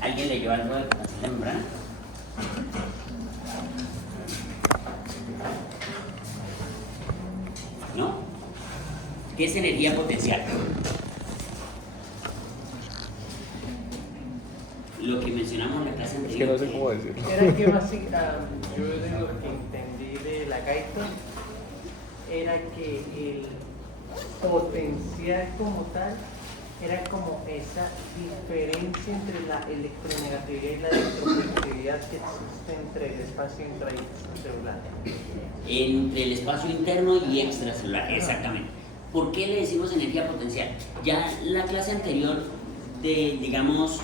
¿Alguien leyó algo de potencial de membrana? ¿No? ¿Qué es energía potencial? Lo que mencionamos en la clase Es anterior. que no sé cómo decirlo. Era que básicamente, yo de lo que entendí de la gaita, era que el potencial como tal era como esa diferencia entre la electronegatividad y la electropositividad que existe entre el espacio intracelular. Entre el espacio interno y extracelular, exactamente. ¿Por qué le decimos energía potencial? Ya la clase anterior, digamos,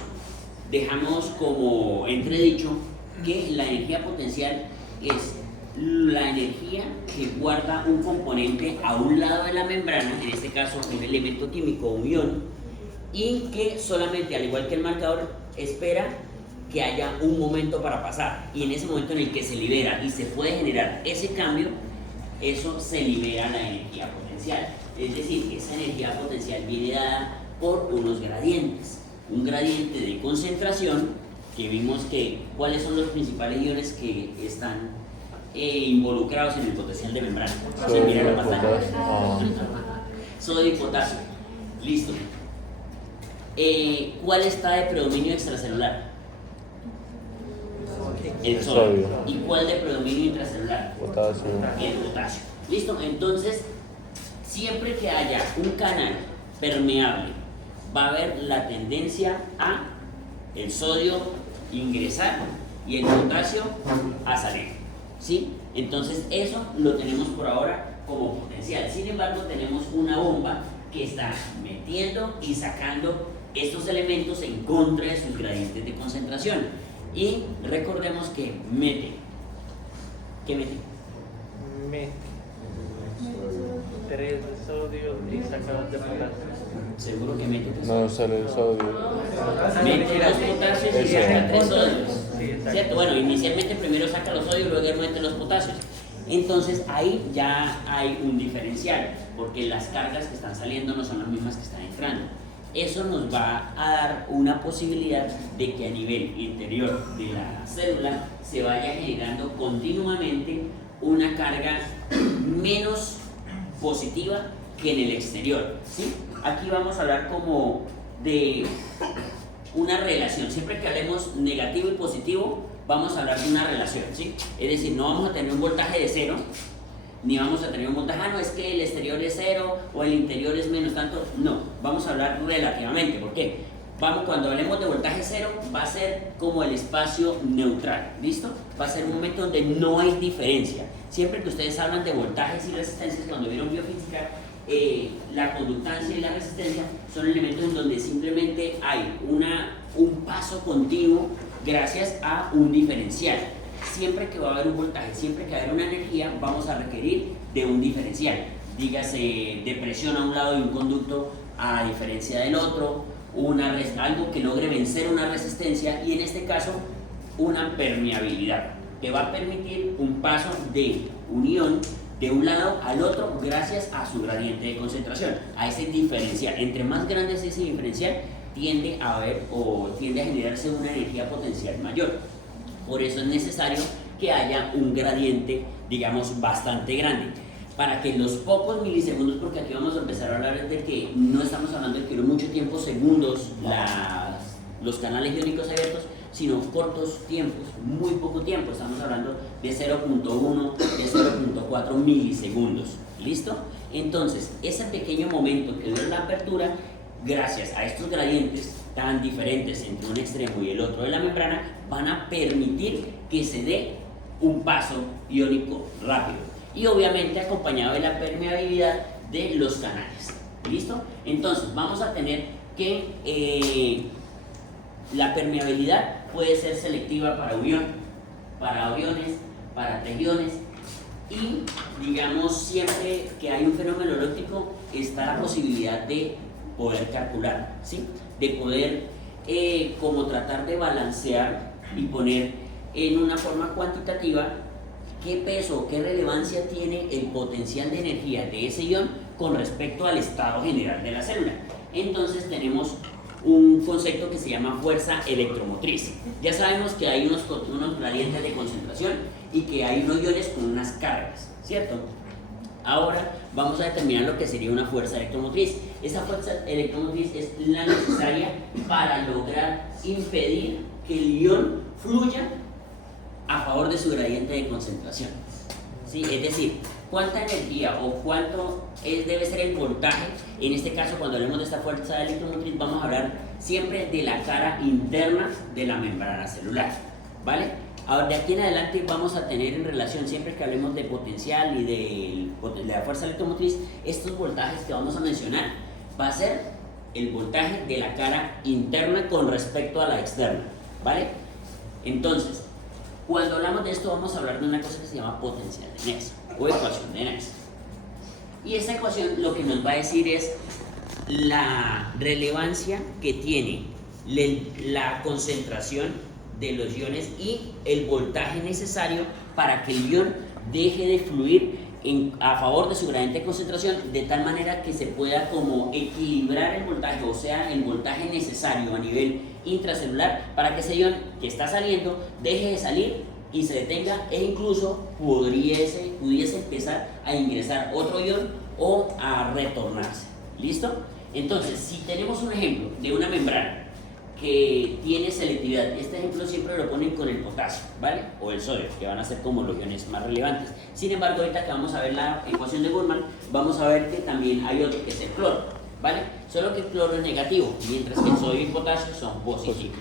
dejamos como entredicho que la energía potencial es la energía que guarda un componente a un lado de la membrana, en este caso un elemento químico, un ion, y que solamente, al igual que el marcador, espera que haya un momento para pasar, y en ese momento en el que se libera y se puede generar ese cambio, eso se libera la energía potencial. Es decir, esa energía potencial viene dada por unos gradientes. Un gradiente de concentración, que vimos que cuáles son los principales iones que están involucrados en el potencial de membrana. Sodio, Mira la pantalla. potasio. Sodio y potasio. Listo. ¿Cuál está de predominio extracelular? El sodio. ¿Y cuál de predominio intracelular? Potasio. El potasio. Listo. Entonces, siempre que haya un canal permeable, va a haber la tendencia a el sodio ingresar y el potasio a salir, ¿sí? Entonces eso lo tenemos por ahora como potencial. Sin embargo, tenemos una bomba que está metiendo y sacando estos elementos en contra de sus gradientes de concentración. Y recordemos que mete. ¿Qué mete? Mete 3 de sodio y saca 2 de potasio. Seguro que mete. No sale el sodio. Mete los potasios y Eso. saca 3 sodios. Sí, exacto. ¿Cierto? Bueno, inicialmente primero saca los sodios, luego mete los potasios. Entonces ahí ya hay un diferencial, porque las cargas que están saliendo no son las mismas que están entrando. Eso nos va a dar una posibilidad de que a nivel interior de la célula se vaya generando continuamente una carga menos positiva que en el exterior, ¿sí? Aquí vamos a hablar como de una relación. Siempre que hablemos negativo y positivo, vamos a hablar de una relación, ¿sí? Es decir, no vamos a tener un voltaje de cero, ni vamos a tener un voltaje, no es que el exterior es cero o el interior es menos tanto. No, vamos a hablar relativamente. ¿Por qué? Cuando hablemos de voltaje cero, va a ser como el espacio neutral, ¿listo? Va a ser un momento donde no hay diferencia. Siempre que ustedes hablan de voltajes y resistencias, cuando vieron biofísica, la conductancia y la resistencia son elementos en donde simplemente hay un paso continuo gracias a un diferencial. Siempre que va a haber un voltaje, siempre que va a haber una energía, vamos a requerir de un diferencial. Dígase de presión a un lado de un conducto a diferencia del otro, algo que logre vencer una resistencia, y en este caso una permeabilidad que va a permitir un paso de unión de un lado al otro gracias a su gradiente de concentración, a ese diferencial. Entre más grande es ese diferencial, tiende a generarse una energía potencial mayor. Por eso es necesario que haya un gradiente, digamos, bastante grande, para que en los pocos milisegundos, porque aquí vamos a empezar a hablar de que no estamos hablando de que duren mucho tiempo, segundos, los canales iónicos abiertos, sino cortos tiempos, muy poco tiempo. Estamos hablando de 0.1, de 0.4 milisegundos. ¿Listo? Entonces, ese pequeño momento que dura la apertura, gracias a estos gradientes tan diferentes entre un extremo y el otro de la membrana, van a permitir que se dé un paso iónico rápido, y obviamente acompañado de la permeabilidad de los canales. ¿Listo? Entonces vamos a tener que la permeabilidad puede ser selectiva para un ion, para aviones, para triones, y digamos, siempre que hay un fenómeno eléctrico está la posibilidad de poder calcular, ¿sí? De poder como tratar de balancear y poner en una forma cuantitativa qué peso, qué relevancia tiene el potencial de energía de ese ion con respecto al estado general de la célula. Entonces tenemos un concepto que se llama fuerza electromotriz. Ya sabemos que hay unos gradientes de concentración y que hay unos iones con unas cargas, ¿cierto? Ahora vamos a determinar lo que sería una fuerza electromotriz. Esa fuerza electromotriz es la necesaria para lograr impedir que el ion fluya a favor de su gradiente de concentración, ¿sí? Es decir, cuánta energía o cuánto debe ser el voltaje. En este caso, cuando hablemos de esta fuerza electromotriz, vamos a hablar siempre de la cara interna de la membrana celular, ¿vale? Ahora, de aquí en adelante vamos a tener en relación, siempre que hablemos de potencial y de la fuerza electromotriz, estos voltajes que vamos a mencionar, va a ser el voltaje de la cara interna con respecto a la externa, ¿vale? Entonces, cuando hablamos de esto vamos a hablar de una cosa que se llama potencial de Nernst o ecuación de Nernst. Y esta ecuación lo que nos va a decir es la relevancia que tiene la concentración de los iones y el voltaje necesario para que el ion deje de fluir a favor de su gradiente de concentración, de tal manera que se pueda como equilibrar el voltaje, o sea, el voltaje necesario a nivel intracelular para que ese ion que está saliendo deje de salir y se detenga, e incluso pudiese empezar a ingresar otro ion o a retornarse. ¿Listo? Entonces, si tenemos un ejemplo de una membrana que tiene selectividad, este ejemplo siempre lo ponen con el potasio, ¿vale? O el sodio, que van a ser como los iones más relevantes. Sin embargo, ahorita que vamos a ver la ecuación de Gullmann, vamos a ver que también hay otro que es el cloro, ¿vale? Solo que el cloro es negativo, mientras que el sodio y el potasio son positivos.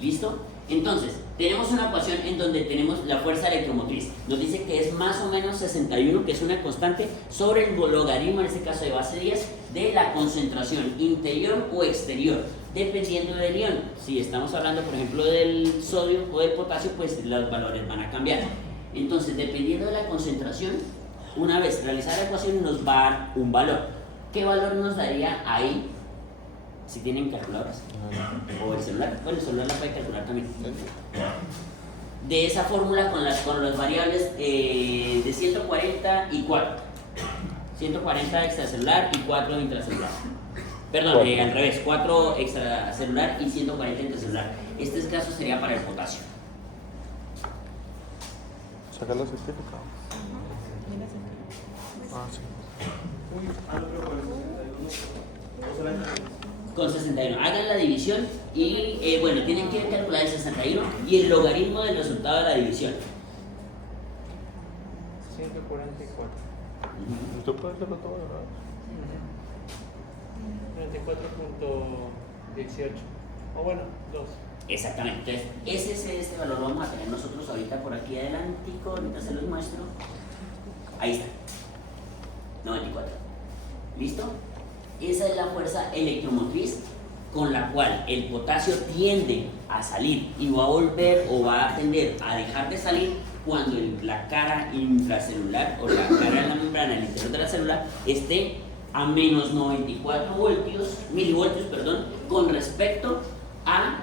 ¿Listo? Entonces, tenemos una ecuación en donde tenemos la fuerza electromotriz. Nos dice que es más o menos 61, que es una constante, sobre el logaritmo, en este caso de base 10, de la concentración interior o exterior, dependiendo del ion. Si estamos hablando, por ejemplo, del sodio o del potasio, pues los valores van a cambiar. Entonces, dependiendo de la concentración, una vez realizada la ecuación, nos va a dar un valor. ¿Qué valor nos daría ahí? Si tienen calculadoras o el celular, bueno, el celular la puede calcular también. De esa fórmula con las variables de 140 y 4. 140 extracelular y 4 intracelular. Perdón, al revés, 4 extracelular y 140 intracelular. Este caso sería para el potasio. Sacar los certificados. Ah, sí. Con 61. Hagan la división y, bueno, tienen que calcular el 61 y el logaritmo del resultado de la división. 144. ¿Usted puede hacerlo todo, verdad? 34.18. O bueno, 2. Exactamente. Entonces, este valor lo vamos a tener nosotros ahorita por aquí adelantico. Ahorita se los muestro. Ahí está. 94. ¿Listo? Esa es la fuerza electromotriz con la cual el potasio tiende a salir y va a volver o va a tender a dejar de salir cuando la cara intracelular o la cara de la membrana del interior de la célula esté a menos 94 milivoltios con respecto a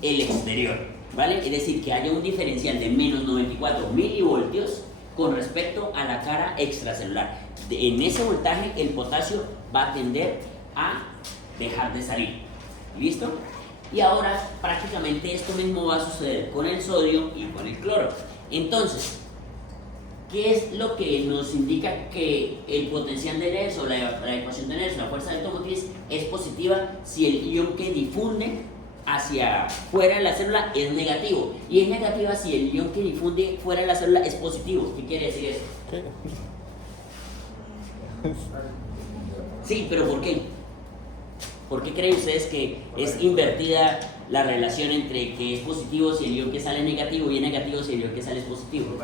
el exterior, ¿vale? Es decir, que haya un diferencial de menos 94 milivoltios con respecto a la cara extracelular. En ese voltaje el potasio va a tender a dejar de salir. ¿Listo? Y ahora prácticamente esto mismo va a suceder con el sodio y con el cloro. Entonces, ¿qué es lo que nos indica que el potencial de Nernst o la ecuación de Nernst, la fuerza electromotriz, es positiva si el ion que difunde hacia fuera de la célula es negativo? Y es negativa si el ion que difunde fuera de la célula es positivo. ¿Qué quiere decir eso? ¿Qué? Sí, pero ¿por qué? ¿Por qué creen ustedes que es invertida la relación entre que es positivo si el ion que sale es negativo y es negativo si el ion que sale es positivo?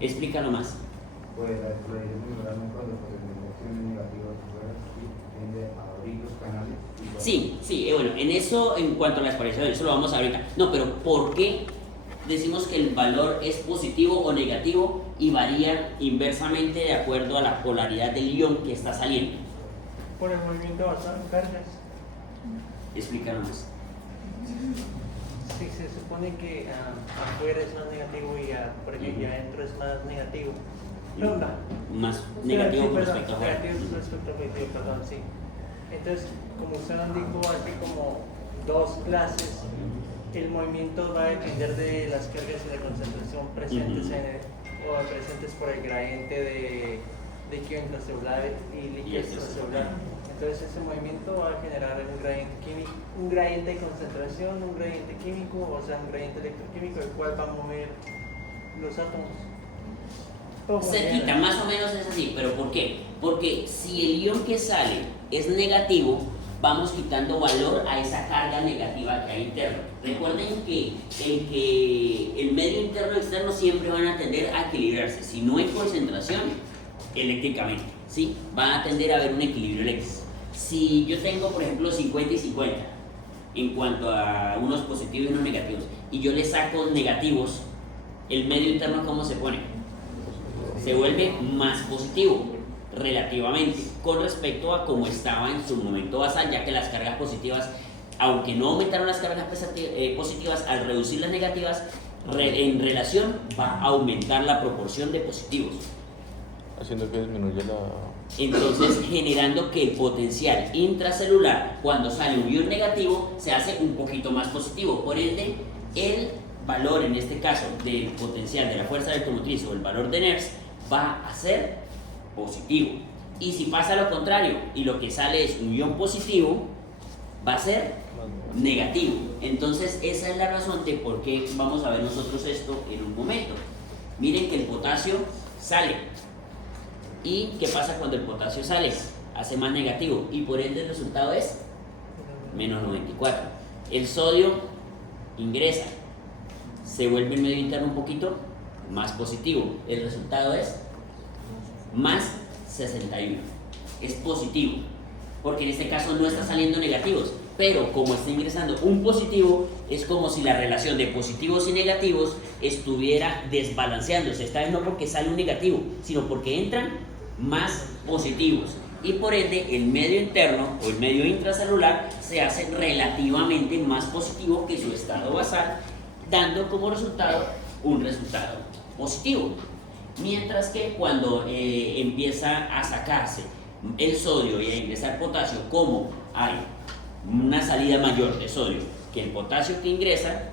Explícalo más. Pues la explosión mineralmente cuando es negativa tiende a abrir los canales. Sí, bueno, en eso, en cuanto a la expresión, eso lo vamos a ver ahorita. No, pero ¿por qué decimos que el valor es positivo o negativo y varía inversamente de acuerdo a la polaridad del ion que está saliendo? Por el movimiento basado en cargas. Explícalo más. Sí, se supone que afuera es más negativo y porque adentro es más negativo. No. Más negativo Sí, con perdón, respecto a afuera. negativo con respecto a positivo, perdón, sí. Entonces, como usted nos dijo hace como 2 clases, el movimiento va a depender de las cargas y la concentración presentes, o presentes por el gradiente de líquido intracelular y líquido extracelular. Entonces ese movimiento va a generar un gradiente químico, un gradiente de concentración, un gradiente químico, o sea, un gradiente electroquímico, el cual va a mover los átomos. Cerquita, más o menos es así, pero ¿por qué? Porque si el ion que sale es negativo, vamos quitando valor a esa carga negativa que hay interna. Recuerden que el medio interno y externo siempre van a tender a equilibrarse. Si no hay concentración, eléctricamente, ¿sí? Va a tender a haber un equilibrio eléctrico. Si yo tengo, por ejemplo, 50 y 50 en cuanto a unos positivos y unos negativos, y yo le saco negativos, el medio interno, ¿cómo se pone? Se vuelve más positivo relativamente con respecto a cómo estaba en su momento basal, ya que las cargas positivas, aunque no aumentaron las cargas positivas, al reducir las negativas, en relación va a aumentar la proporción de positivos. Haciendo que disminuya la... Entonces, generando que el potencial intracelular, cuando sale un ion negativo, se hace un poquito más positivo. Por ende, el valor, en este caso, del potencial de la fuerza electromotriz o el valor de Nernst, va a ser positivo. Y si pasa lo contrario y lo que sale es un ion positivo, va a ser negativo. Entonces, esa es la razón de por qué vamos a ver nosotros esto en un momento. Miren que el potasio sale. ¿Y qué pasa cuando el potasio sale? Hace más negativo y por ende el resultado es menos 94. El sodio ingresa, se vuelve el medio interno un poquito más positivo. El resultado es más 61. Es positivo, porque en este caso no está saliendo negativos, pero como está ingresando un positivo, es como si la relación de positivos y negativos estuviera desbalanceándose. Esta vez no porque sale un negativo, sino porque entran más positivos y por ende el medio interno o el medio intracelular se hace relativamente más positivo que su estado basal, dando como resultado un resultado positivo. Mientras que cuando empieza a sacarse el sodio y a ingresar potasio, como hay una salida mayor de sodio que el potasio que ingresa,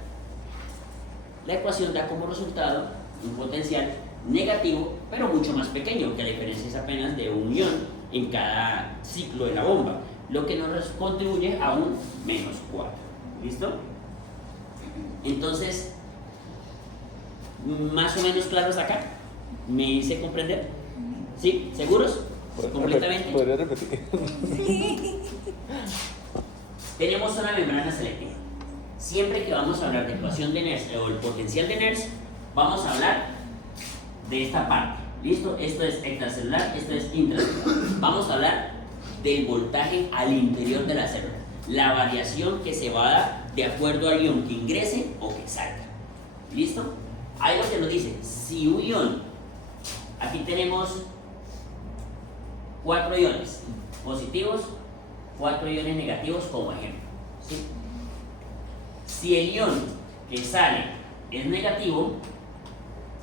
la ecuación da como resultado un potencial negativo, pero mucho más pequeño, que la diferencia es apenas de un ion en cada ciclo de la bomba, lo que nos contribuye a un menos 4. ¿Listo? Entonces, más o menos claros acá. ¿Me hice comprender? ¿Sí? ¿Seguros? ¿Completamente? ¿Podría repetir? Tenemos una membrana selectiva. Siempre que vamos a hablar de ecuación de Nernst o el potencial de Nernst, vamos a hablar de esta parte. ¿Listo? Esto es extracelular, esto es intracelular. Vamos a hablar del voltaje al interior de la célula, la variación que se va a dar de acuerdo al ion que ingrese o que salga. ¿Listo? Hay lo que nos dice, si un ion, aquí tenemos 4 iones positivos, 4 iones negativos como ejemplo, ¿sí? Si el ion que sale es negativo,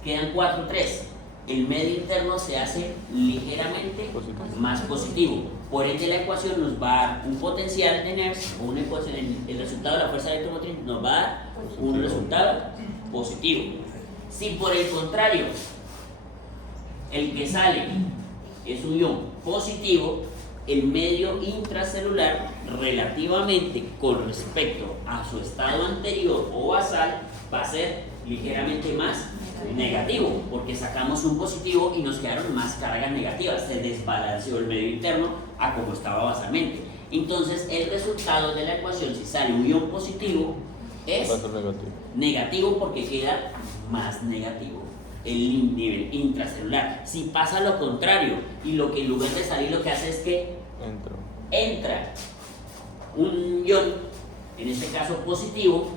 quedan 4, 3. El medio interno se hace ligeramente más positivo. Por ende, la ecuación nos va a dar un potencial de Nernst, o una ecuación, el resultado de la fuerza electromotriz nos va a dar un resultado positivo. Si por el contrario, el que sale es un ion positivo, el medio intracelular, relativamente con respecto a su estado anterior o basal, va a ser ligeramente más negativo, porque sacamos un positivo y nos quedaron más cargas negativas. Se desbalanceó el medio interno a como estaba basalmente. Entonces, el resultado de la ecuación, si sale un ion positivo, es negativo porque queda más negativo el nivel intracelular. Si pasa lo contrario y lo que en lugar de salir lo que hace es que entra un ion, en este caso positivo,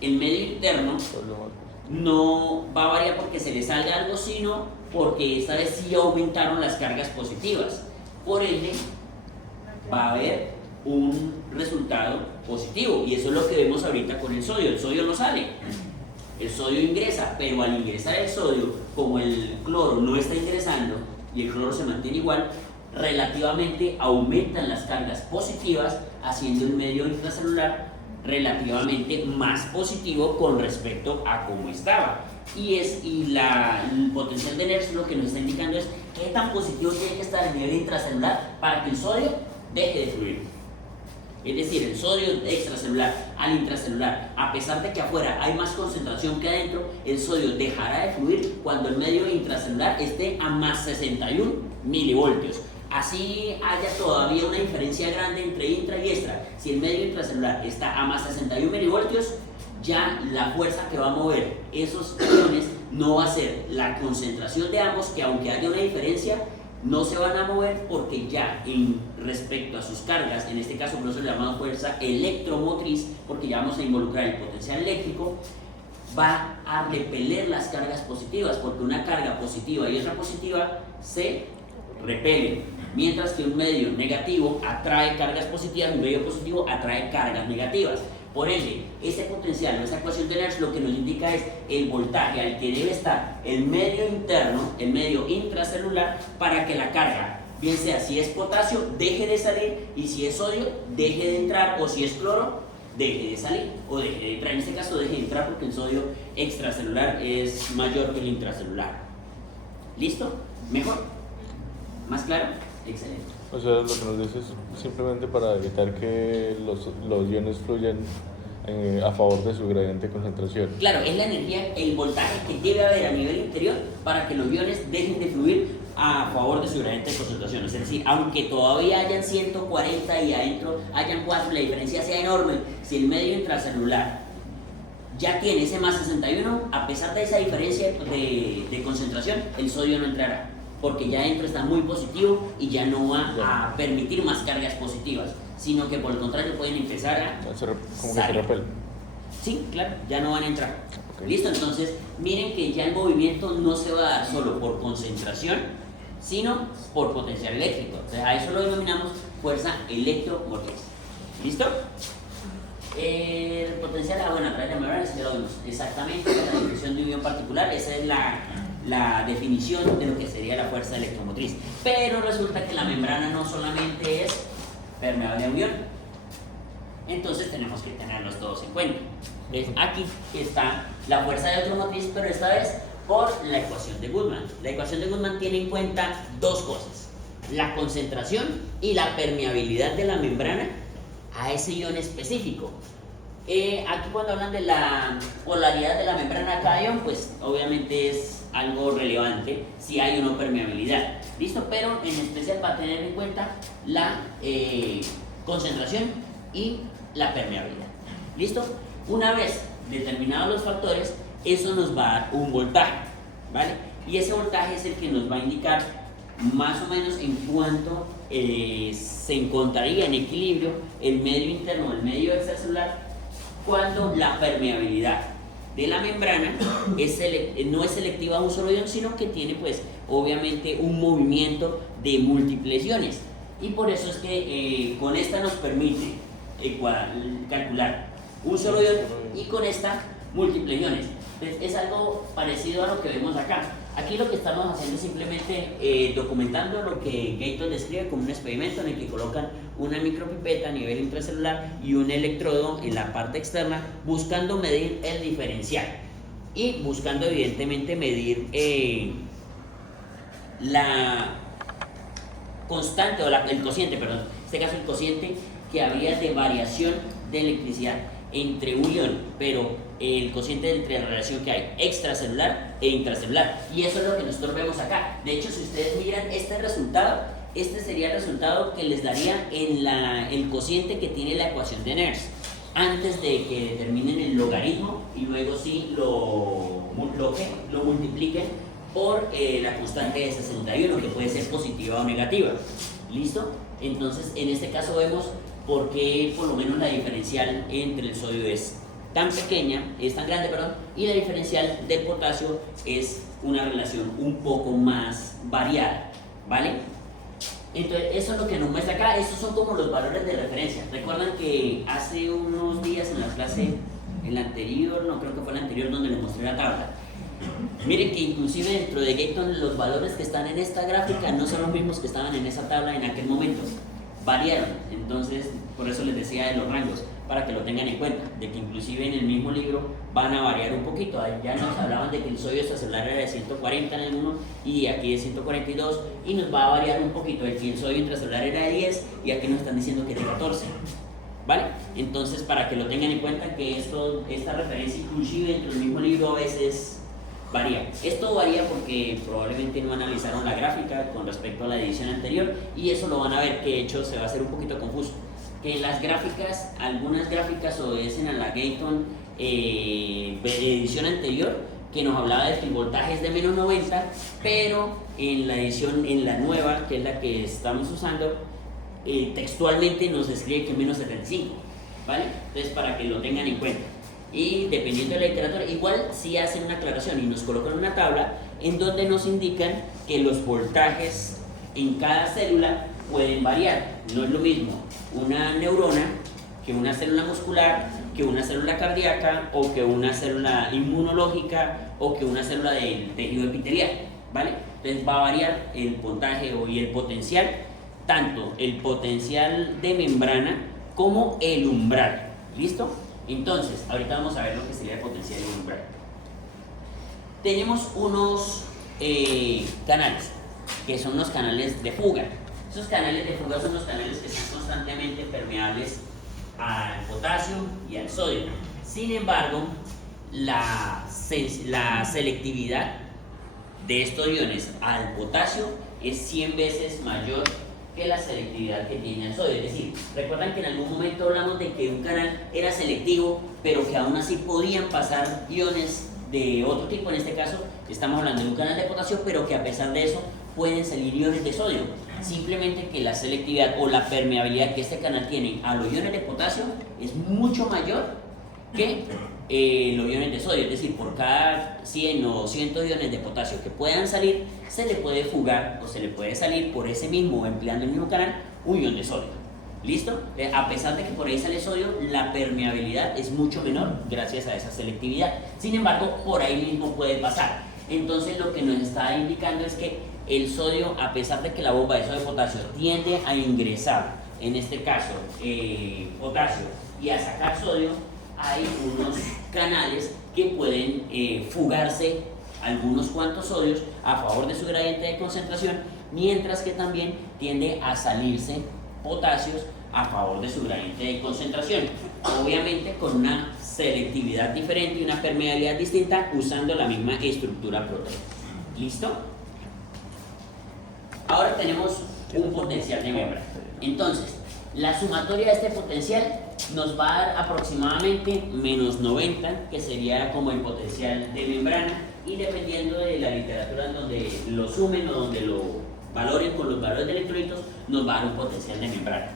el medio interno no va a variar porque se le salga algo, sino porque esta vez sí aumentaron las cargas positivas. Por ende, va a haber un resultado positivo, y eso es lo que vemos ahorita con el sodio. El sodio no sale, el sodio ingresa, pero al ingresar el sodio, como el cloro no está ingresando y el cloro se mantiene igual, relativamente aumentan las cargas positivas, haciendo el medio intracelular relativamente más positivo con respecto a cómo estaba. El potencial de Nernst lo que nos está indicando es qué tan positivo tiene que estar el nivel intracelular para que el sodio deje de fluir. Es decir, el sodio extracelular al intracelular, a pesar de que afuera hay más concentración que adentro, el sodio dejará de fluir cuando el medio intracelular esté a más 61 milivoltios. Así haya todavía una diferencia grande entre intra y extra. Si el medio intracelular está a más 61 milivoltios, ya la fuerza que va a mover esos iones no va a ser la concentración de ambos, que aunque haya una diferencia, no se van a mover porque ya en respecto a sus cargas, en este caso por eso le llamamos fuerza electromotriz, porque ya vamos a involucrar el potencial eléctrico, va a repeler las cargas positivas, porque una carga positiva y otra positiva se repelen, mientras que un medio negativo atrae cargas positivas, un medio positivo atrae cargas negativas. Por ende, ese potencial o esa ecuación de Nernst lo que nos indica es el voltaje al que debe estar el medio interno, el medio intracelular, para que la carga, bien sea si es potasio, deje de salir, y si es sodio, deje de entrar, o si es cloro, deje de salir o deje de entrar. En este caso deje de entrar porque el sodio extracelular es mayor que el intracelular. ¿Listo? ¿Mejor? ¿Más claro? Excelente. O sea, lo que nos dice es simplemente para evitar que los iones fluyan a favor de su gradiente de concentración. Claro, es la energía, el voltaje que debe haber a nivel interior para que los iones dejen de fluir a favor de su gradiente de concentración. Es decir, aunque todavía hayan 140 y adentro hayan 4, la diferencia sea enorme, si el medio intracelular ya tiene ese más 61, a pesar de esa diferencia de concentración, el sodio no entrará, porque ya adentro está muy positivo y ya no va a permitir más cargas positivas, sino que por el contrario pueden empezar a Como que se salir. repele. Sí, claro, ya no van a entrar. Ok. Listo, entonces miren que ya el movimiento no se va a dar solo por concentración, sino por potencial eléctrico. O sea, a eso lo denominamos fuerza electromotriz. ¿Listo? El potencial, bueno, a través de la membrana, ya lo vimos exactamente, la definición de un ion particular, esa es la definición de lo que sería la fuerza electromotriz. Pero resulta que la membrana no solamente es permeable a un ion, entonces tenemos que tenerlos todos en cuenta. Entonces, aquí está la fuerza electromotriz, pero esta vez por la ecuación de Goodman. La ecuación de Goodman tiene en cuenta dos cosas: la concentración y la permeabilidad de la membrana a ese ion específico. Aquí cuando hablan de la polaridad de la membrana a cada ion, pues obviamente es algo relevante si hay o no permeabilidad. ¿Listo? Pero en especial va a tener en cuenta la concentración y la permeabilidad. ¿Listo? Una vez determinados los factores, eso nos va a dar un voltaje, ¿vale? Y ese voltaje es el que nos va a indicar más o menos en cuánto se encontraría en equilibrio el medio interno, el medio extracelular, cuando la permeabilidad de la membrana no es selectiva a un solo ion, sino que tiene pues obviamente un movimiento de múltiples iones. Y por eso es que con esta nos permite calcular un solo ion y con esta múltiples iones. Entonces, es algo parecido a lo que vemos acá. Aquí lo que estamos haciendo es simplemente documentando lo que Gayton describe como un experimento en el que colocan una micropipeta a nivel intracelular y un electrodo en la parte externa, buscando medir el diferencial y buscando evidentemente medir la constante o el cociente, perdón, en este caso el cociente que habría de variación de electricidad entre un ion, pero el cociente entre la relación que hay extracelular e intracelular, y eso es lo que nosotros vemos acá. De hecho, si ustedes miran este resultado, este sería el resultado que les daría en el cociente que tiene la ecuación de Nernst, antes de que determinen el logaritmo y luego sí lo multipliquen por la constante de 61, que puede ser positiva o negativa. ¿Listo? Entonces, en este caso vemos por qué por lo menos la diferencial entre el sodio es tan pequeña, es tan grande, perdón, y la diferencial del potasio es una relación un poco más variada, ¿vale? Entonces, eso es lo que nos muestra acá. Estos son como los valores de referencia. Recuerdan que hace unos días en la clase, en la anterior, no creo que fue la anterior, donde les mostré la tabla, Miren que inclusive dentro de Gayton los valores que están en esta gráfica no son los mismos que estaban en esa tabla en aquel momento, variaron. Entonces, por eso les decía de los rangos, para que lo tengan en cuenta, de que inclusive en el mismo libro van a variar un poquito. Ahí ya nos hablaban de que el sodio extracelular era de 140 en el 1 y aquí de 142, y nos va a variar un poquito, de que el sodio intracelular era de 10 y aquí nos están diciendo que es de 14. ¿Vale? Entonces, para que lo tengan en cuenta, que esta referencia inclusive dentro del mismo libro a veces varía. Esto varía porque probablemente no analizaron la gráfica con respecto a la edición anterior, y eso lo van a ver, que de hecho se va a hacer un poquito confuso. Que las gráficas, algunas gráficas obedecen a la Gayton edición anterior, que nos hablaba de que el voltaje es de menos 90, pero en la edición, en la nueva, que es la que estamos usando, textualmente nos describe que es menos 75, ¿vale? Entonces, para que lo tengan en cuenta. Y dependiendo de la literatura, igual sí hacen una aclaración y nos colocan una tabla en donde nos indican que los voltajes en cada célula pueden variar. No es lo mismo una neurona que una célula muscular, que una célula cardíaca, o que una célula inmunológica, o que una célula del tejido epitelial, ¿vale? Entonces va a variar el voltaje y el potencial, tanto el potencial de membrana como el umbral. ¿Listo? Entonces, ahorita vamos a ver lo que sería el potencial y el umbral. Tenemos unos canales, que son los canales de fuga. Esos canales de fuga son los canales que están constantemente permeables al potasio y al sodio. Sin embargo, la selectividad de estos iones al potasio es 100 veces mayor que la selectividad que tiene el sodio. Es decir, recuerdan que en algún momento hablamos de que un canal era selectivo, pero que aún así podían pasar iones de otro tipo. En este caso estamos hablando de un canal de potasio, pero que a pesar de eso pueden salir iones de sodio. Simplemente que la selectividad o la permeabilidad que este canal tiene a los iones de potasio es mucho mayor que los iones de sodio. Es decir, por cada 100 o 200 iones de potasio que puedan salir, se le puede fugar o se le puede salir por ese mismo, empleando el mismo canal, un ion de sodio. ¿Listo? A pesar de que por ahí sale sodio, la permeabilidad es mucho menor gracias a esa selectividad. Sin embargo, por ahí mismo puede pasar. Entonces, lo que nos está indicando es que el sodio, a pesar de que la bomba de sodio de potasio tiende a ingresar, en este caso, potasio, y a sacar sodio, hay unos canales que pueden fugarse algunos cuantos sodios a favor de su gradiente de concentración, mientras que también tiende a salirse potasios a favor de su gradiente de concentración, obviamente con una selectividad diferente y una permeabilidad distinta, usando la misma estructura proteica. ¿Listo? Ahora tenemos un potencial de membrana. Entonces, la sumatoria de este potencial nos va a dar aproximadamente menos 90, que sería como el potencial de membrana, y dependiendo de la literatura en donde lo sumen o donde lo valoren con los valores de electrolitos, nos va a dar un potencial de membrana.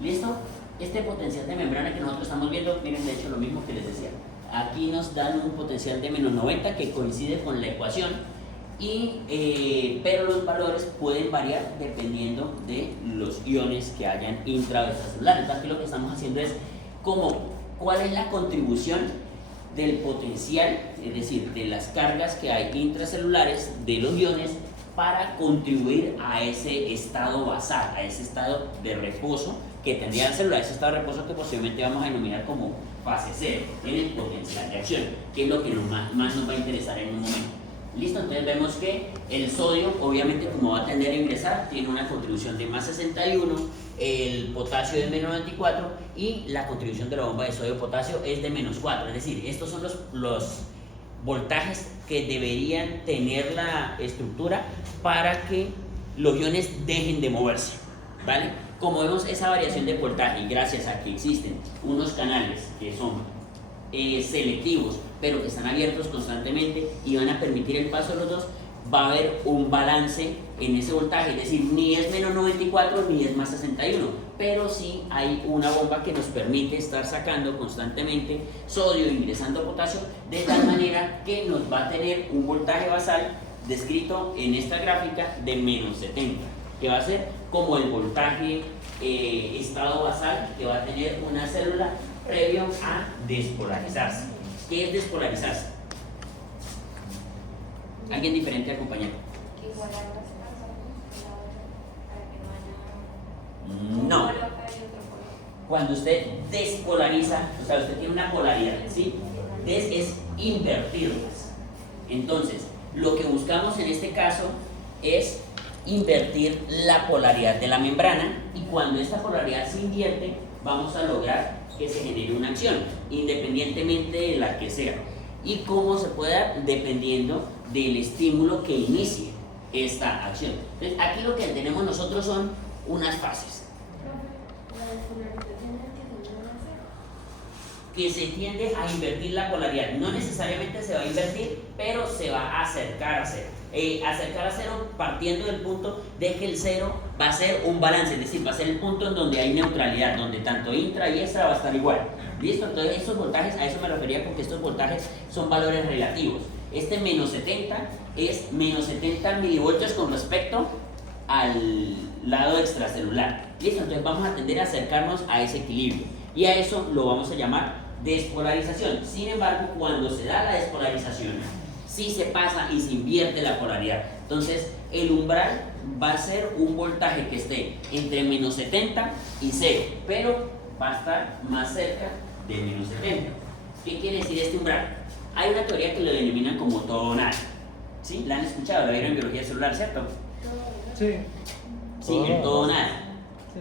¿Listo? Este potencial de membrana que nosotros estamos viendo, miren, de hecho lo mismo que les decía, aquí nos dan un potencial de menos 90 que coincide con la ecuación, pero los valores pueden variar dependiendo de los iones que hayan intra o extracelular. Entonces, aquí lo que estamos haciendo es cuál es la contribución del potencial, es decir, de las cargas que hay intracelulares de los iones para contribuir a ese estado basal, a ese estado de reposo que tendría la célula, ese estado de reposo que posiblemente vamos a denominar como fase 0, en el potencial de acción, que es lo que más nos va a interesar en un momento. Listo, entonces vemos que el sodio, obviamente, como va a tender a ingresar, tiene una contribución de más 61, el potasio es menos 24 y la contribución de la bomba de sodio-potasio es de menos 4. Es decir, estos son los voltajes que deberían tener la estructura para que los iones dejen de moverse, ¿vale? Como vemos, esa variación de voltaje, gracias a que existen unos canales que son selectivos, pero que están abiertos constantemente y van a permitir el paso de los dos, va a haber un balance en ese voltaje, es decir, ni es menos 94 ni es más 61, pero sí hay una bomba que nos permite estar sacando constantemente sodio, ingresando potasio, de tal manera que nos va a tener un voltaje basal descrito en esta gráfica de menos 70, que va a ser como el voltaje estado basal que va a tener una célula previo a despolarizarse. ¿Qué es despolarizarse? Alguien diferente al compañero. Que igualar las casas, ¿no? Para que no haya un No. polo acá y otro polo. Cuando usted despolariza, o sea, usted tiene una polaridad, ¿sí? Es invertirlas. Entonces, lo que buscamos en este caso es invertir la polaridad de la membrana, y cuando esta polaridad se invierte, vamos a lograr que se genere una acción, independientemente de la que sea. ¿Y cómo se puede dar? Dependiendo del estímulo que inicie esta acción. Entonces, aquí lo que tenemos nosotros son unas fases. La despolarización es que se vuelve a cero. Que se tiende a invertir la polaridad. No necesariamente se va a invertir, pero se va a acercar a cero. Acercar a cero partiendo del punto de que el cero va a ser un balance, es decir, va a ser el punto en donde hay neutralidad, donde tanto intra y extra va a estar igual. ¿Listo? Entonces estos voltajes, a eso me refería, porque estos voltajes son valores relativos. Este menos 70 es menos 70 milivoltios con respecto al lado extracelular. ¿Listo? Entonces vamos a tender a acercarnos a ese equilibrio, y a eso lo vamos a llamar despolarización. Sin embargo, cuando se da la despolarización, si se pasa y se invierte la polaridad, entonces el umbral va a ser un voltaje que esté entre menos 70 y 0, pero va a estar más cerca de menos 70. ¿Qué quiere decir este umbral? Hay una teoría que lo denominan como todo o nada. ¿Sí? ¿La han escuchado? ¿La vieron en biología celular, cierto? Sí, Sí, el todo o nada. sí.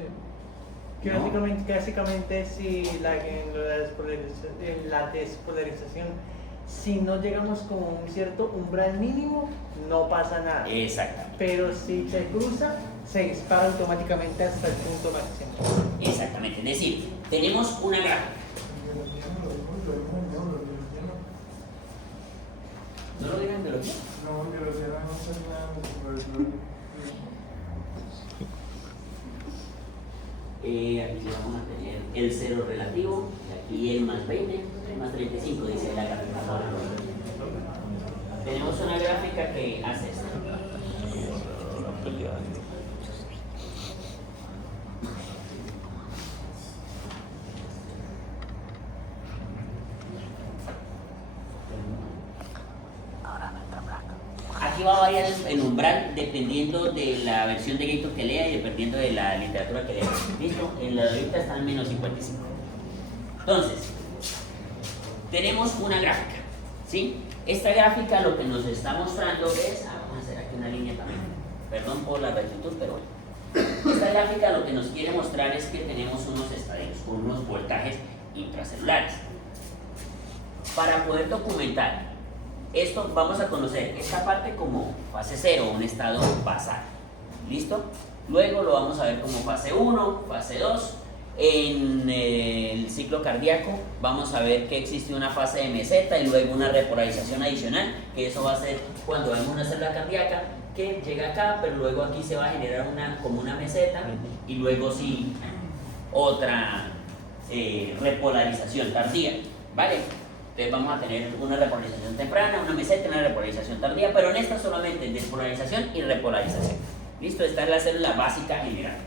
Que No. básicamente si en la despolarización, si no llegamos con un cierto umbral mínimo, no pasa nada. Exactamente. Pero si se cruza, se dispara automáticamente hasta el punto máximo. Exactamente. Es decir, tenemos una gráfica. ¿No lo vieron en biología? Aquí vamos a tener el 0 relativo, y aquí el más 20, más 35, dice la gráfica. Tenemos una gráfica que hace esto. Aquí va a variar el umbral dependiendo de la versión de Gator que lea y dependiendo de la literatura que lea. ¿Listo? En la de ahorita está en menos 55. Entonces, tenemos una gráfica, ¿sí? Esta gráfica lo que nos está mostrando es, vamos a hacer aquí una línea también, perdón por la rectitud, pero bueno. Esta gráfica lo que nos quiere mostrar es que tenemos unos estadios con unos voltajes intracelulares. Para poder documentar esto, vamos a conocer esta parte como fase 0, un estado basal. ¿Listo? Luego lo vamos a ver como fase 1, fase 2. En el ciclo cardíaco vamos a ver que existe una fase de meseta y luego una repolarización adicional, que eso va a ser cuando vemos una célula cardíaca que llega acá, pero luego aquí se va a generar como una meseta, y luego sí otra repolarización tardía, ¿vale? Entonces vamos a tener una repolarización temprana, una meseta y una repolarización tardía, pero en esta solamente despolarización y repolarización. ¿Listo? Esta es la célula básica general.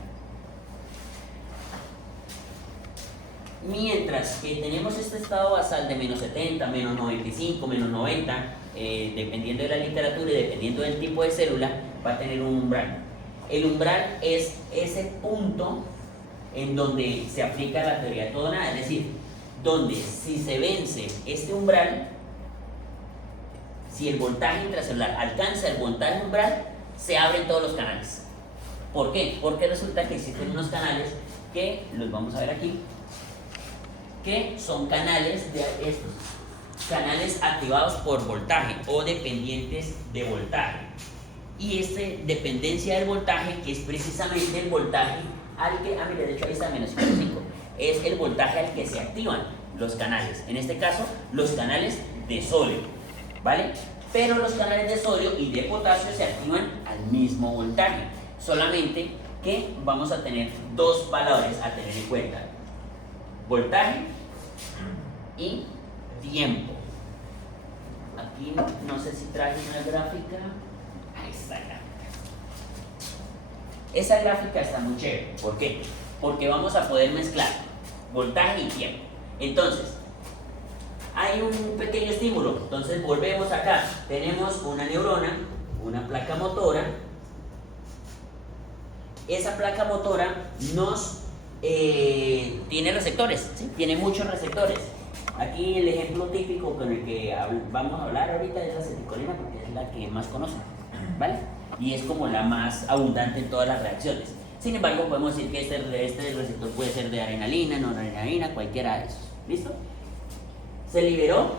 Mientras que tenemos este estado basal de menos 70, menos 95, menos 90, dependiendo de la literatura y dependiendo del tipo de célula, va a tener un umbral. El umbral es ese punto en donde se aplica la teoría de todo o nada, es decir, donde si se vence este umbral, si el voltaje intracelular alcanza el voltaje umbral, se abren todos los canales. ¿Por qué? Porque resulta que existen unos canales que los vamos a ver aquí, que son canales de estos, canales activados por voltaje o dependientes de voltaje. Y esta dependencia del voltaje, que es precisamente el voltaje al que, mire, de hecho ahí está menos 55, es el voltaje al que se activan los canales, en este caso los canales de sodio, ¿vale? Pero los canales de sodio y de potasio se activan al mismo voltaje, solamente que vamos a tener dos valores a tener en cuenta: voltaje y tiempo. Aquí no sé si traje una gráfica. Ahí está la gráfica. Esa gráfica está muy chévere. ¿Por qué? Porque vamos a poder mezclar voltaje y tiempo. Entonces, hay un pequeño estímulo. Entonces volvemos acá. Tenemos una neurona, una placa motora. Esa placa motora nos tiene receptores, ¿sí? Tiene muchos receptores. Aquí el ejemplo típico con el que vamos a hablar ahorita es la acetilcolina, porque es la que más conocen, ¿vale? Y es como la más abundante en todas las reacciones. Sin embargo, podemos decir que este receptor puede ser de adrenalina, noradrenalina, cualquiera de esos. ¿Listo? Se liberó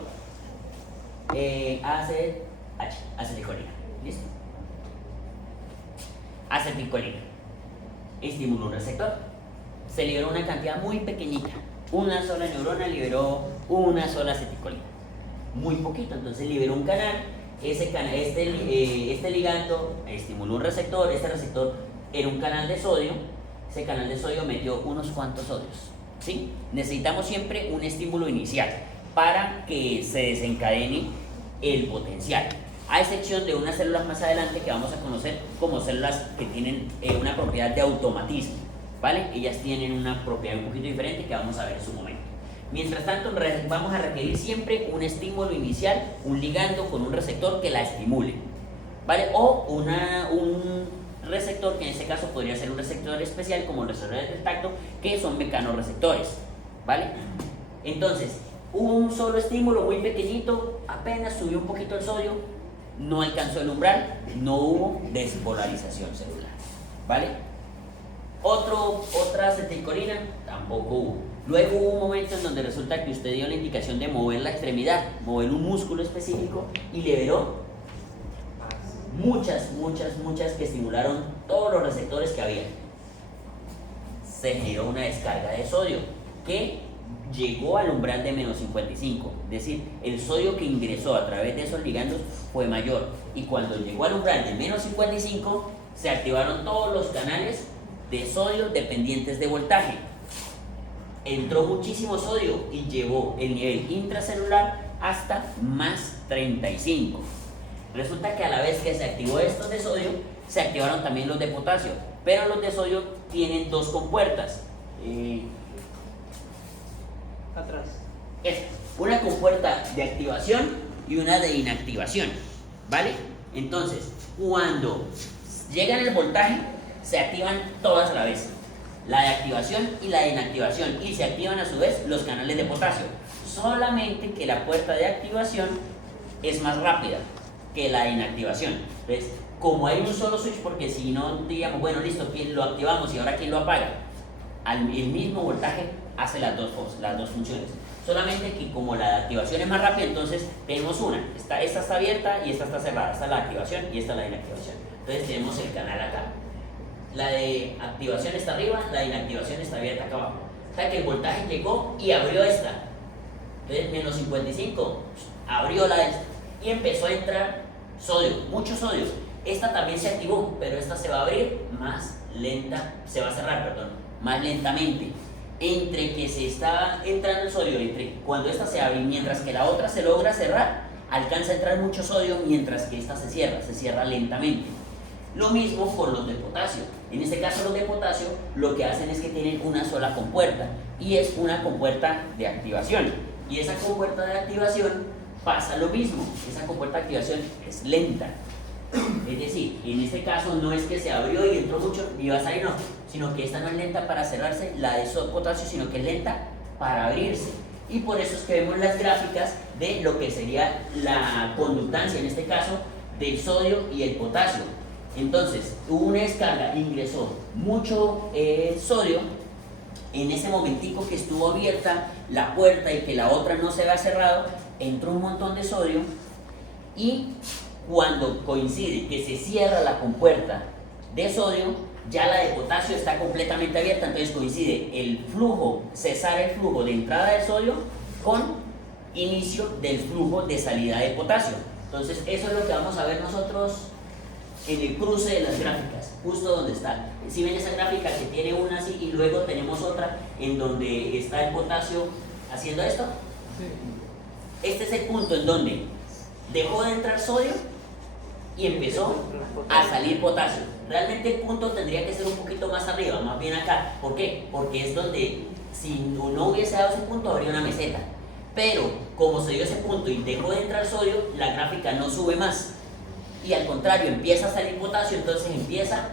acetilcolina. ¿Listo? Acetilcolina. Estimuló un receptor. Se liberó una cantidad muy pequeñita. Una sola neurona liberó una sola acetilcolina. Muy poquito, entonces liberó un canal. Este ligando estimuló un receptor. Este receptor era un canal de sodio. Ese canal de sodio metió unos cuantos sodios, ¿sí? Necesitamos siempre un estímulo inicial para que se desencadene el potencial, a excepción de unas células más adelante que vamos a conocer como células que tienen una propiedad de automatismo, ¿vale? Ellas tienen una propiedad un poquito diferente que vamos a ver en su momento. Mientras tanto, vamos a requerir siempre un estímulo inicial, un ligando con un receptor que la estimule, ¿vale? O un receptor que en este caso podría ser un receptor especial como los receptores del tacto, que son mecanorreceptores, ¿vale? Entonces, un solo estímulo muy pequeñito, apenas subió un poquito el sodio, no alcanzó el umbral, no hubo despolarización celular, ¿vale? Otra acetilcolina, tampoco hubo. Luego hubo un momento en donde resulta que usted dio la indicación de mover la extremidad, mover un músculo específico y liberó muchas que estimularon todos los receptores que había. Se generó una descarga de sodio que llegó al umbral de menos 55, es decir, el sodio que ingresó a través de esos ligandos fue mayor, y cuando llegó al umbral de menos 55 se activaron todos los canales de sodio dependientes de voltaje. Entró muchísimo sodio y llevó el nivel intracelular hasta más 35. Resulta que a la vez que se activó estos de sodio, se activaron también los de potasio, pero los de sodio tienen dos compuertas. Atrás. Una compuerta de activación y una de inactivación, ¿vale? Entonces, cuando llegan el voltaje, se activan todas a la vez, la de activación y la de inactivación, y se activan a su vez los canales de potasio, solamente que la puerta de activación es más rápida que la de inactivación. Entonces, como hay un solo switch, porque si no, digamos, bueno, listo, ¿quién lo activamos y ahora quién lo apaga? El mismo voltaje hace las dos funciones, solamente que como la de activación es más rápida, entonces tenemos esta está abierta y esta está cerrada, esta es la activación y esta es la inactivación. Entonces tenemos el canal acá, la de activación está arriba, la de inactivación está abierta acá abajo. O sea que el voltaje llegó y abrió esta, entonces menos 55, abrió la de esta y empezó a entrar sodio, mucho sodio. Esta también se activó, pero esta se va a abrir más lenta, se va a cerrar, perdón, más lentamente. Entre que se está entrando el sodio, entre cuando esta se abre y mientras que la otra se logra cerrar, alcanza a entrar mucho sodio, mientras que esta se cierra lentamente. Lo mismo con los de potasio. En este caso los de potasio lo que hacen es que tienen una sola compuerta y es una compuerta de activación. Y esa compuerta de activación pasa lo mismo, esa compuerta de activación es lenta. Es decir, en este caso no es que se abrió y entró mucho y va a salir, no, sino que esta no es lenta para cerrarse, la de potasio, sino que es lenta para abrirse. Y por eso es que vemos las gráficas de lo que sería la conductancia, en este caso, del sodio y el potasio. Entonces, hubo una descarga, ingresó mucho sodio, en ese momentico que estuvo abierta la puerta y que la otra no se había cerrado, entró un montón de sodio y cuando coincide que se cierra la compuerta de sodio, ya la de potasio está completamente abierta, entonces coincide el flujo, cesar el flujo de entrada de sodio con inicio del flujo de salida de potasio. Entonces eso es lo que vamos a ver nosotros en el cruce de las gráficas, justo donde está. Si ven esa gráfica que tiene una así y luego tenemos otra en donde está el potasio haciendo esto. Sí. Este es el punto en donde dejó de entrar sodio y empezó a salir potasio. Realmente el punto tendría que ser un poquito más arriba, más bien acá. ¿Por qué? Porque es donde, si no hubiese dado ese punto, habría una meseta. Pero como se dio ese punto y dejó de entrar sodio, la gráfica no sube más. Y al contrario, empieza a salir potasio, entonces empieza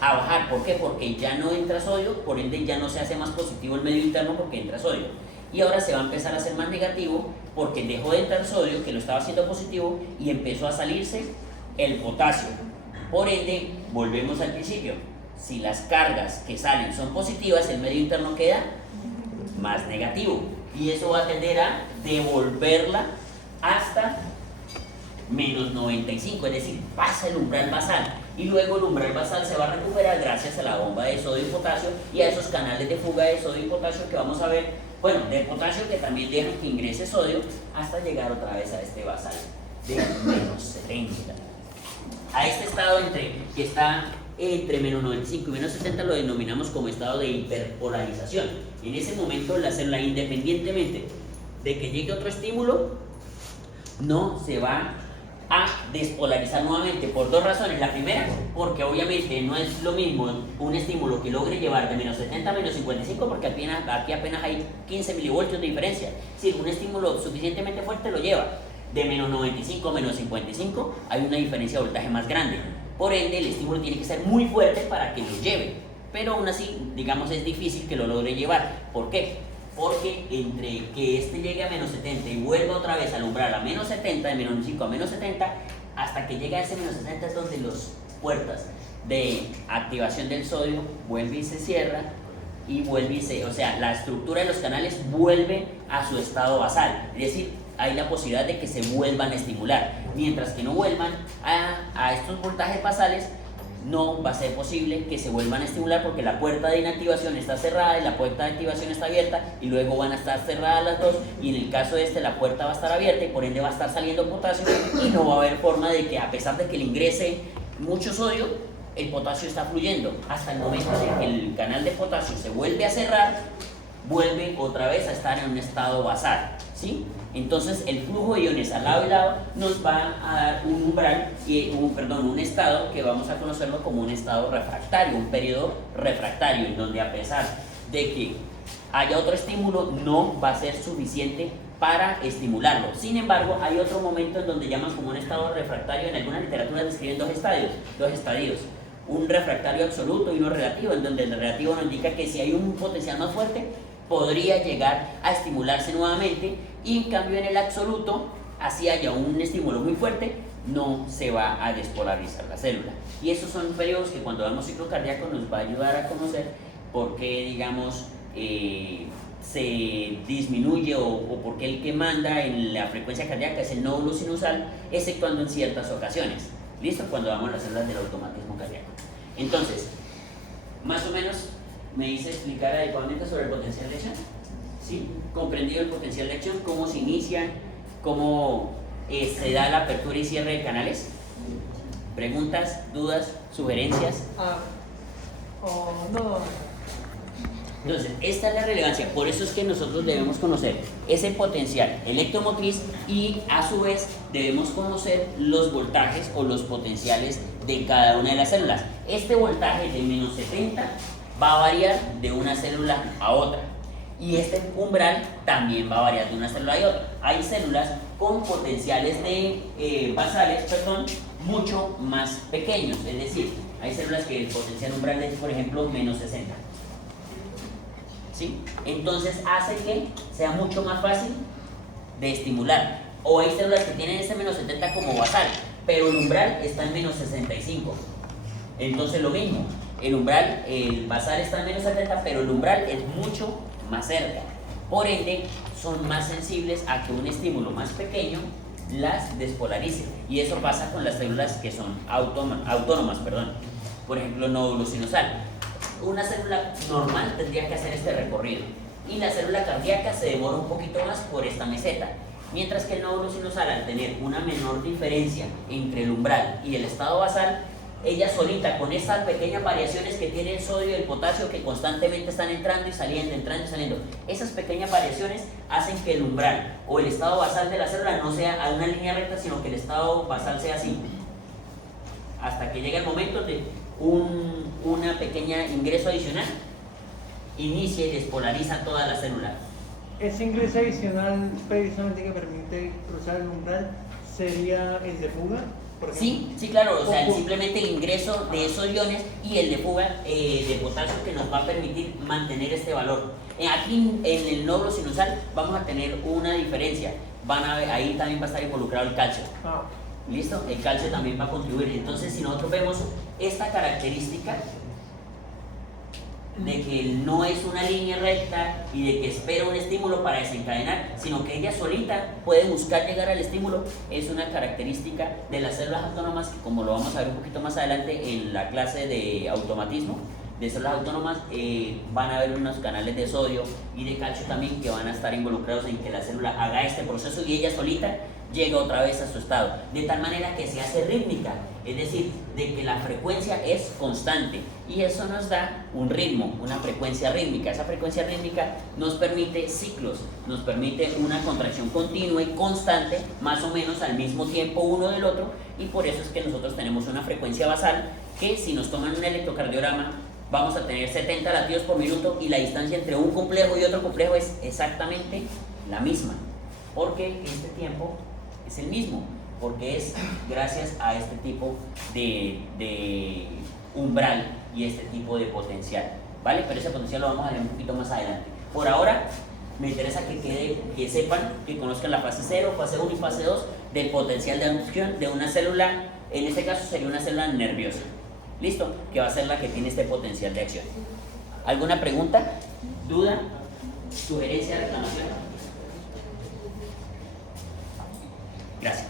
a bajar. ¿Por qué? Porque ya no entra sodio, por ende ya no se hace más positivo el medio interno porque entra sodio. Y ahora se va a empezar a hacer más negativo porque dejó de entrar sodio, que lo estaba haciendo positivo, y empezó a salirse el potasio. Por ende, volvemos al principio. Si las cargas que salen son positivas, el medio interno queda más negativo. Y eso va a tender a devolverla hasta menos 95, es decir, pasa el umbral basal. Y luego el umbral basal se va a recuperar gracias a la bomba de sodio y potasio y a esos canales de fuga de sodio y potasio que vamos a ver, bueno, de potasio que también dejan que ingrese sodio hasta llegar otra vez a este basal de menos 70. A este estado que está entre menos 95 y menos 70 lo denominamos como estado de hiperpolarización. En ese momento la célula, independientemente de que llegue otro estímulo, no se va a despolarizar nuevamente por dos razones. La primera, porque obviamente no es lo mismo un estímulo que logre llevar de menos 70 a menos 55, porque aquí apenas hay 15 milivoltios de diferencia. Si un estímulo suficientemente fuerte lo lleva de menos 95 a menos 55, hay una diferencia de voltaje más grande. Por ende, el estímulo tiene que ser muy fuerte para que lo lleve, pero aún así, digamos, es difícil que lo logre llevar. ¿Por qué? Porque entre que este llegue a menos 70 y vuelva otra vez al umbral a menos 70, de menos 5 a menos 70, hasta que llega a ese menos 70 es donde las puertas de activación del sodio vuelve y se cierra, y vuelve y se, o sea, la estructura de los canales vuelve a su estado basal, es decir, hay la posibilidad de que se vuelvan a estimular. Mientras que no vuelvan a estos voltajes basales, no va a ser posible que se vuelvan a estimular porque la puerta de inactivación está cerrada y la puerta de activación está abierta, y luego van a estar cerradas las dos, y en el caso de este la puerta va a estar abierta y por ende va a estar saliendo potasio, y no va a haber forma de que, a pesar de que le ingrese mucho sodio, el potasio está fluyendo hasta el momento en que el canal de potasio se vuelve a cerrar, vuelve otra vez a estar en un estado basal, ¿sí? Entonces el flujo de iones al lado y lado nos va a dar un umbral, un estado que vamos a conocerlo como un estado refractario, un periodo refractario, en donde a pesar de que haya otro estímulo, no va a ser suficiente para estimularlo. Sin embargo, hay otro momento en donde llaman como un estado refractario. En alguna literatura describen dos estadios, un refractario absoluto y uno relativo, en donde el relativo nos indica que si hay un potencial más fuerte, podría llegar a estimularse nuevamente, y en cambio en el absoluto, así haya un estímulo muy fuerte, no se va a despolarizar la célula. Y esos son periodos que cuando damos ciclo cardíaco nos va a ayudar a conocer por qué, digamos, se disminuye o por qué el que manda en la frecuencia cardíaca es el nódulo sinusal, exceptuando en ciertas ocasiones. ¿Listo? Cuando damos las células del automatismo cardíaco. Entonces, más o menos me hice explicar adecuadamente sobre el potencial de acción. ¿Sí? Comprendido el potencial de acción, cómo se inicia, cómo se da la apertura y cierre de canales. ¿Preguntas, dudas, sugerencias? No. Entonces, esta es la relevancia. Por eso es que nosotros debemos conocer ese potencial electromotriz, y a su vez debemos conocer los voltajes o los potenciales de cada una de las células. Este voltaje de menos 70 va a variar de una célula a otra, y este umbral también va a variar de una célula a otra. Hay células con potenciales basales mucho más pequeños, es decir, hay células que el potencial umbral es, por ejemplo, menos 60. ¿Sí? Entonces hace que sea mucho más fácil de estimular. O hay células que tienen este menos 70 como basal, pero el umbral está en menos 65. Entonces lo mismo, el basal está en menos 70, pero el umbral es mucho más cerca. Por ende, son más sensibles a que un estímulo más pequeño las despolarice. Y eso pasa con las células que son autónomas. Por ejemplo, nódulo sinusal. Una célula normal tendría que hacer este recorrido, y la célula cardíaca se demora un poquito más por esta meseta, mientras que el nódulo sinusal, al tener una menor diferencia entre el umbral y el estado basal, ella solita, con estas pequeñas variaciones que tiene el sodio y el potasio que constantemente están entrando y saliendo, esas pequeñas variaciones hacen que el umbral o el estado basal de la célula no sea a una línea recta, sino que el estado basal sea así, hasta que llega el momento de una pequeña ingreso adicional, inicia y despolariza toda la célula. ese ingreso adicional precisamente que permite cruzar el umbral sería el de fuga, por ejemplo. Sí, sí, claro, o sea, O- simplemente el ingreso de esos iones y el de fuga de potasio que nos va a permitir mantener este valor. Aquí en el nódulo sinusal vamos a tener una diferencia. Van a ver, ahí también va a estar involucrado el calcio. Ah, ¿Listo? El calcio también va a contribuir. Entonces, si nosotros vemos esta característica de que no es una línea recta y de que espera un estímulo para desencadenar, sino que ella solita puede buscar llegar al estímulo, es una característica de las células autónomas que, como lo vamos a ver un poquito más adelante en la clase de automatismo de células autónomas, van a haber unos canales de sodio y de calcio también que van a estar involucrados en que la célula haga este proceso y ella solita llega otra vez a su estado, de tal manera que se hace rítmica, es decir, de que la frecuencia es constante y eso nos da un ritmo, una frecuencia rítmica. Esa frecuencia rítmica nos permite ciclos, nos permite una contracción continua y constante, más o menos al mismo tiempo uno del otro, y por eso es que nosotros tenemos una frecuencia basal que, si nos toman un electrocardiograma, vamos a tener 70 latidos por minuto y la distancia entre un complejo y otro complejo es exactamente la misma, porque este tiempo es el mismo, porque es gracias a este tipo de umbral y este tipo de potencial, ¿vale? Pero ese potencial lo vamos a ver un poquito más adelante. Por ahora me interesa que sepan, que conozcan la fase 0, fase 1 y fase 2 del potencial de acción de una célula, en este caso sería una célula nerviosa. ¿Listo? Que va a ser la que tiene este potencial de acción. ¿Alguna pregunta? ¿Duda? ¿Sugerencia? ¿Reclamación? Gracias.